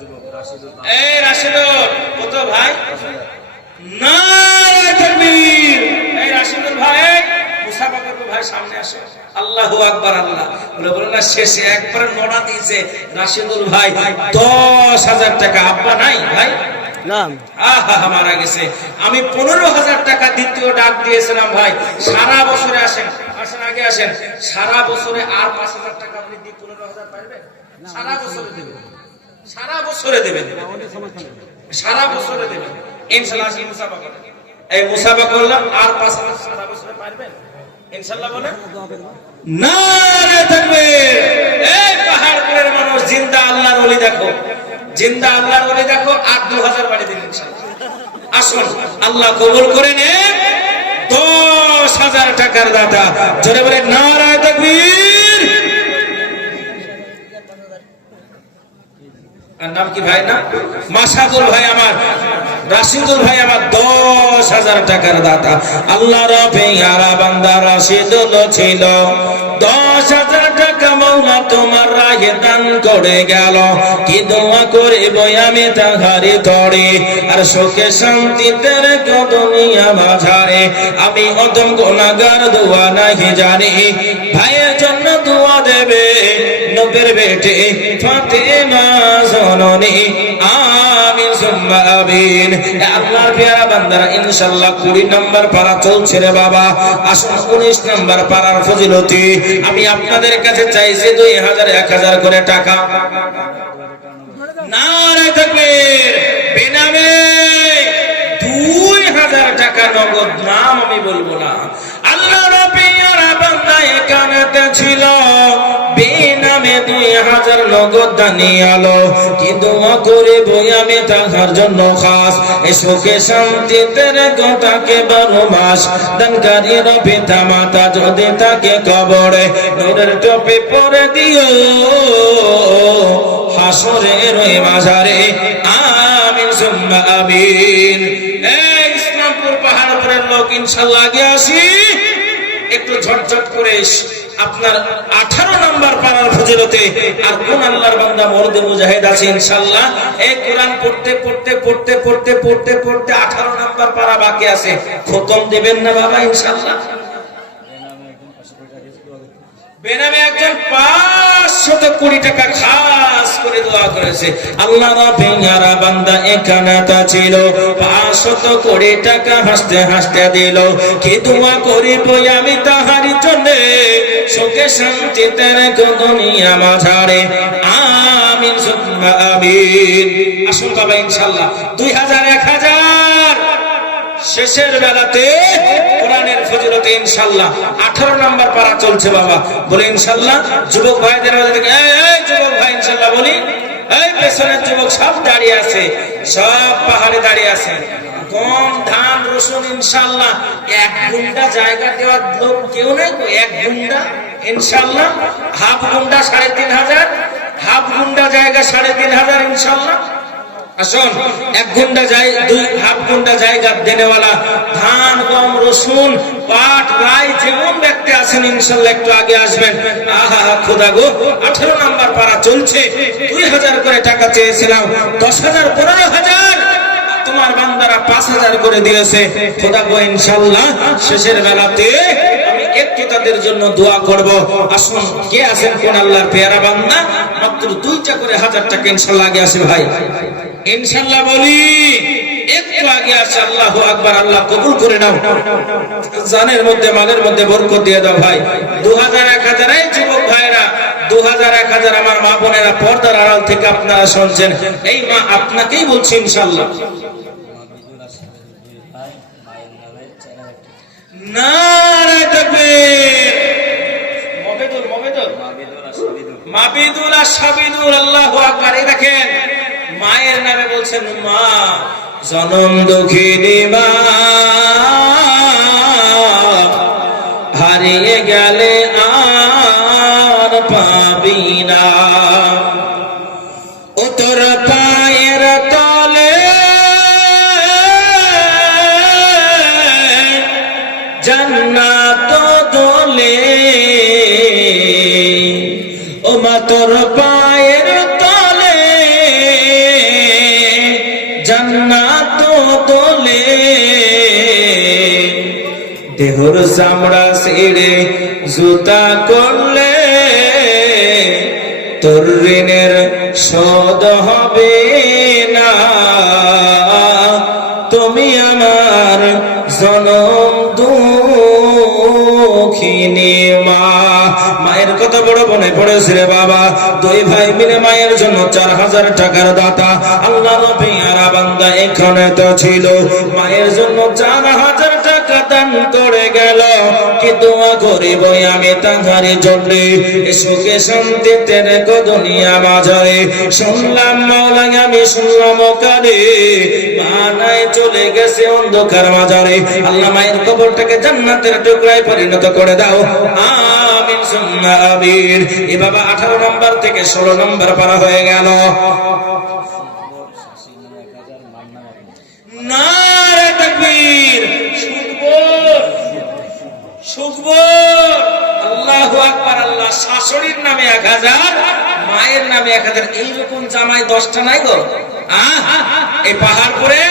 এই রাশিদুল কত ভাই? নারে তাকবীর! এই রাশিদুল ভাই, মুসাফা করবে ভাই, সামনে আসো। আল্লাহু আকবার। আল্লাহ বলে না, শেষে একবার নড়া দিয়েছে রাশিদুল ভাই 10,000 টাকা। আব্বা নাই ভাই? মারা গেছে। আমি 15,000 টাকা দ্বিতীয় ডাক দিয়েছিলাম ভাই। সারা বছরে আসেন, আগে আসেন, সারা বছরে আর 5,000 টাকা আপনি 15,000 পাইবেন। সারা বছরে দেবেন, সারা বছরে দেবেন, সারা বছরে দেবেন ইনশাআল্লাহ। মুসাফা করেন, এই মুসাফা করলাম, আর 5,000 সারা বছরে পাইবেন ইনশাআল্লাহ। বলেন নারে তাকবীর! এই পাহাড়পুরের মানুষ, জিন্দা আল্লাহর ওলি দেখো, জিন্দা আল্লাহর ওলি দেখো, আর 2,000 বাড়ি দিন ইনশাআল্লাহ। আসুন, আল্লাহ কবুল করে নেন। 10,000 টাকার দাতা, জোরে বলে নারে তাকবীর! নাম কি ভাই? না মাসাদুল ভাই আমার, রাশিদুল ভাই আমার 10,000 টাকার দাতা। আল্লাহর পেয়ারা বান্দা রাশিদুল ছিল। 10,000 টাকা মাওলা তোমার রাহে দান করে গেল। কি দোয়া করিব আমি তাহারি তরে, আর সুখে শান্তিতে রেখো দুনিয়া মাঝারে। আমি অদম গুনাহগার, দোয়া নাহি জানি। ভাইয়ের জন্য দোয়া দেবে নবীর বেটে ফাতেমা জননী, আমিন সুম্মা আমিন। আল্লাহর পেয়ারা বান্দারা, ইনশাআল্লাহ 20 নম্বর পারা চলছে রে বাবা। আসুন 19 নম্বর পারার ফজিলতি আমি আপনাদের কাছে চাইছি 2,000 1,000 করে টাকা। নারে তাকবীর! বেনামে 2,000 টাকা নগদ, নাম আমি বলবো না। আল্লাহর পেয়ারা বান্দা এখানেতে ছিল, বেনামে 2,000 নগদ দানি আলো। কি দোয়া করে বই আমি তাহার জন্য খাস, এ সুখে শান্তিতে রেখো তাকে 12 মাস। দানকারীর পিতা মাতা যদি তাকে কবরে নূরের টপে পরে দিও হাসরের ওই মাঝারে, আমিন সুম্মা আমিন। এই ইসলামপুর পাহাড়পুরের লোক, ইনশাআল্লাহ আগে আসি, একটু ঝটঝট করে আপনার 18 নম্বর পারার ফজিলতে। আর কোন আল্লাহর বান্দা মরদে মুজাহিদ আছে ইনশাআল্লাহ, এই কোরআন পড়তে পড়তে পড়তে পড়তে পড়তে পড়তে 18 নম্বর পারা বাকি আছে, খতম দিবেন না বাবা ইনশাআল্লাহ? বেনামে একজন 520 টাকা খাস করে দোয়া করেছে। আল্লাহর পেয়ারা বান্দা এখানেটা ছিল, 520 টাকা হাসতে হাসতে দিল। কি দোয়া করিব আমি তাহারি জন্য, সুখে শান্তিতে রেখো দুনিয়া মাঝারে, আমিন সুম্মা আমিন। আসুন বাবা ইনশাআল্লাহ 2,000 1,000 শেষের বেলাতে কোরআনের ফজিলতে ইনশাআল্লাহ 18 নম্বর পারা চলছে বাবা। বলে ইনশাআল্লাহ যুবক ভাইদের, এই যুবক ভাই ইনশাআল্লাহ বলি, এই পেছনের যুবক সব দাঁড়িয়ে আছে, সব পাহাড়ে দাঁড়িয়ে আছে। গম, ধান, রসুন ইনশাআল্লাহ 1 গুন্ডা জায়গা দেওয়ার লোক কেউ নাই তো? 1 গুন্ডা ইনশাআল্লাহ, হাফ গুন্ডা 3,500, হাফ গুন্ডা জায়গা 3,500 ইনশাআল্লাহ। আসুন 1 গুন্ডা জায়গা, 2 হাফ গুন্ডা জায়গা দেনেওয়ালা, ধান, গম, রসুন, পাট, রাই যেমন ব্যক্তি আছেন ইনশাআল্লাহ একটু আগে আসবেন। আহা খোদা গো, 18 নম্বর পারা চলছে। 2,000 করে টাকা চেয়েছিলাম, 10,000 15,000 তোমার বান্দারা 5,000 করে দিয়েছে। খোদা গো ইনশাআল্লাহ শেষের বেলাতে আমি একটু তাদের জন্য দোয়া করব। আসুন কে আছেন কোন আল্লাহর পেয়ারা বান্দা, মাত্র 2টা করে 1,000 টাকা ইনশাআল্লাহ আগে আসে ভাই ইনশাআল্লাহ বলি, একটু আগে আসে। আল্লাহু আকবার। আল্লাহ কবুল করে নাও, জানের মধ্যে মালের মধ্যে বরকত দিয়ে দাও ভাই। 2,000 1,000 এই যুবক ভাইরা, 2,000 1,000 আমার মা বোনেরা পর্দার আড়াল থেকে আপনারা শুনছেন, এই মা আপনাকেই বলছি ইনশাআল্লাহ। নারে তাকবীর! মাবিদুল আর সাবিদুল, আল্লাহু আকবার। এই দেখেন মায়ের নামে বলছেন, মা জনম দুঃখিনী মা, হারিয়ে গেলে আর পাবি না। ও তোর পায়ের তলে জান্নাত দোলে, ও মা তোর পায়ের তলে জান্নাত দোলে দেহর চামড়া ছিঁড়ে জুতা করলে তোর ঋণের শোধ হবে না। তুমি আমার জনম দুঃখিনী মা। মায়ের কথা বড় মনে পড়েছে রে বাবা। দুই ভাই মিলে মায়ের জন্য 4000 টাকার দাতা। আল্লাহ রাব্বির বান্দা এখানে তো ছিল, মায়ের জন্য 4000 টাকা দান করে গেল। কি দোয়া করিব আমি তাহারে জন্য, সুখে শান্তিতে রেখো দুনিয়া মাঝারে। শুনলাম মাওলা আমি শুনলাম কানে, মানায় চলে গেছে অন্ধকার মাঝারে। আল্লাহ মায়ের কবরটাকে জান্নাতের টুকরায় পরিণত করে দাও, আমিন সুম্মা আমিন। এ বাবা 18 নম্বর থেকে 16 নম্বর পারা হয়ে গেল। নারে তাকবীর, সুকবর, আল্লাহু আকবার। আল্লাহ শাশুড়ির নামে 1000, মায়ের নামে 1000। এইরকম জামাই 10টা নাই গো। এই পাহাড়পুরে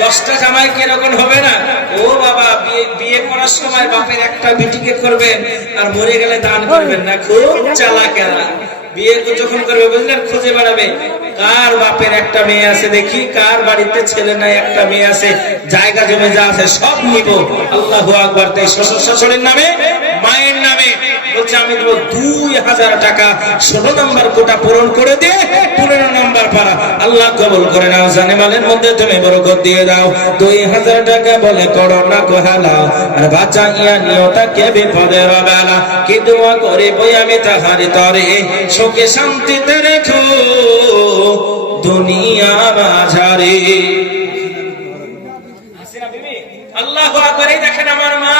10টা জামাই কিরকম হবে না? ও বাবা, বিয়ে করার সময় বাপের একটা বিটিকে করবেন আর মরে গেলে দান করবেন না। খুব চালাকেরা বিয়ে যখন করবে বুঝলেন, খুঁজে বেড়াবে কার বাপের একটা মেয়ে আছে, দেখি কার বাড়িতে ছেলে নাই, একটা মেয়ে আছে, জায়গা জমি যা আছে সব নিব। আল্লাহু আকবার। তাই শ্বশুর শাশুড়ির নামে মায়ের নামে বলছে আমি দেব 2000 টাকা। 16 নম্বর কোটা পূরণ করে দিয়ে 15 নম্বর পারা। আল্লাহ কবুল করে নাও, জানে মালের মধ্যে তুমি বরকত দিয়ে দাও। 2000 টাকা বলে করো না কোহালা, আর বাচ্চা ইয়া নিও তাকে বিপদের বেলা। কি দোয়া করে বই আমি তাহারে তরে, সুখে শান্তিতে রেখো দুনিয়া মাঝারে। আল্লাহু আকবার। এই দেখেন আমার মা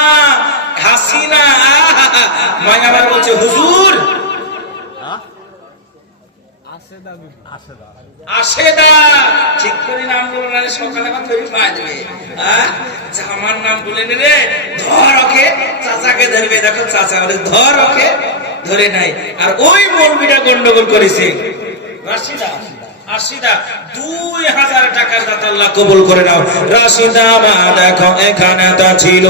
হাসিনা, মা আবার বলছে হুজুর আশেদা, ঠিক করে নাম বলো না, সকালে আমার তৈরি পাওয়া যাবে। আমার নাম বলে নিলে ধর ওকে, চাচাকে ধরবে। দেখো চাচা বলে ধর ওকে, ধরে নাই। আর ওই মৌলবীটা গন্ডগোল করেছে রাশিদা। 2000 টাকার দাতা আল্লাহ কবুল করে নাও। রাশিদা মা দেখো এখানে তা ছিল,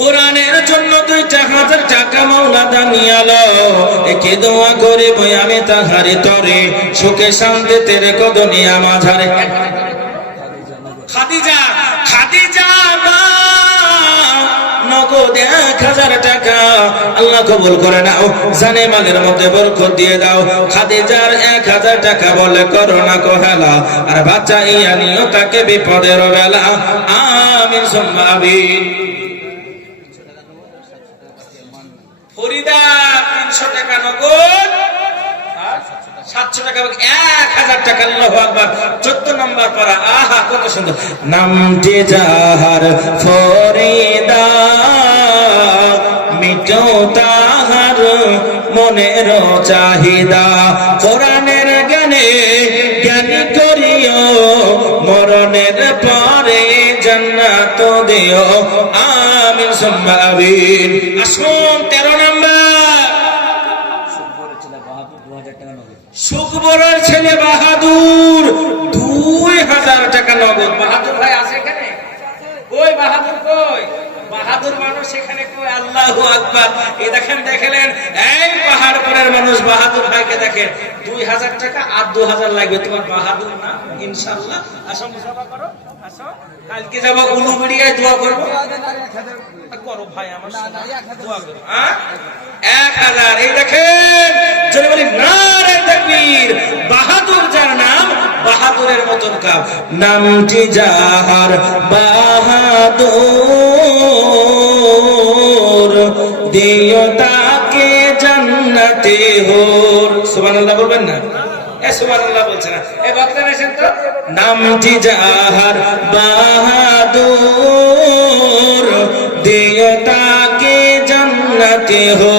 কোরআনের জন্য 2000 টাকা মাওলা দানিয়ালো। একে দোয়া করে বই আমি তাহারে তরে, সুখে শান্তিতে রেখো দুনিয়া মাঝারে। খাদিজা, খাদিজা মা নগদ 1000 টাকা আল্লাহ কবুল করে নাও, জানে মালের মধ্যে বরকত দিয়ে দাও। খাদিজার 1000 টাকা বলে করো না কোহেলা, আর বাচ্চা ইয়া নিও তাকে বিপদের বেলা। আমিন সুম্মা আমিন। ফরিদা 300 টাকা নগদ, 700 টাকা 1000 টাকা। আল্লাহু আকবার। 14 নম্বর পারা। আহা কত সুন্দর। নামটি যাহার ফরিদা, মিটো তাহার মনের চাহিদা। কোরআনের জ্ঞানে জ্ঞানী করিও, মরণের পরে জান্নাত দিও। আমিন সুম্মা আমিন। আসুন 13 নম্বর। সুকবরের ছেলে বাহাদুর 2000 টাকা নগদ। বাহাদুর ভাই আছে এখানে? কই বাহাদুর কই? বাহাদুর মানুষ এখানে কই? আল্লাহু আকবার। এই দেখেন, দেখলেন এই পাহাড়পুরের মানুষ বাহাদুর ভাইকে দেখেন। 2000 টাকা আর 2000 লাগবে। তোমার বাহাদুর না ইনশাআল্লাহ। আসো মুসাফা করো, আসো কালকে যাবো উলুবেড়িয়ায় দোয়া করবো। করো ভাই আমার দোয়া করো। 1000। এই দেখেন জোরে বলি নারে তাকবীর। বাহাদুর যার নাম, বাহাদুরের মতন কাম। নামটি যাহার বাহাদুর, দিও তাকে জান্নাতে হোর। সুবহানাল্লাহ বলবেন না? সুবহানাল্লাহ বলছে না। এই বক্তা আছেন তো? নামটি যাহার বাহাদুর, দিও তাকে জান্নাতে হোর।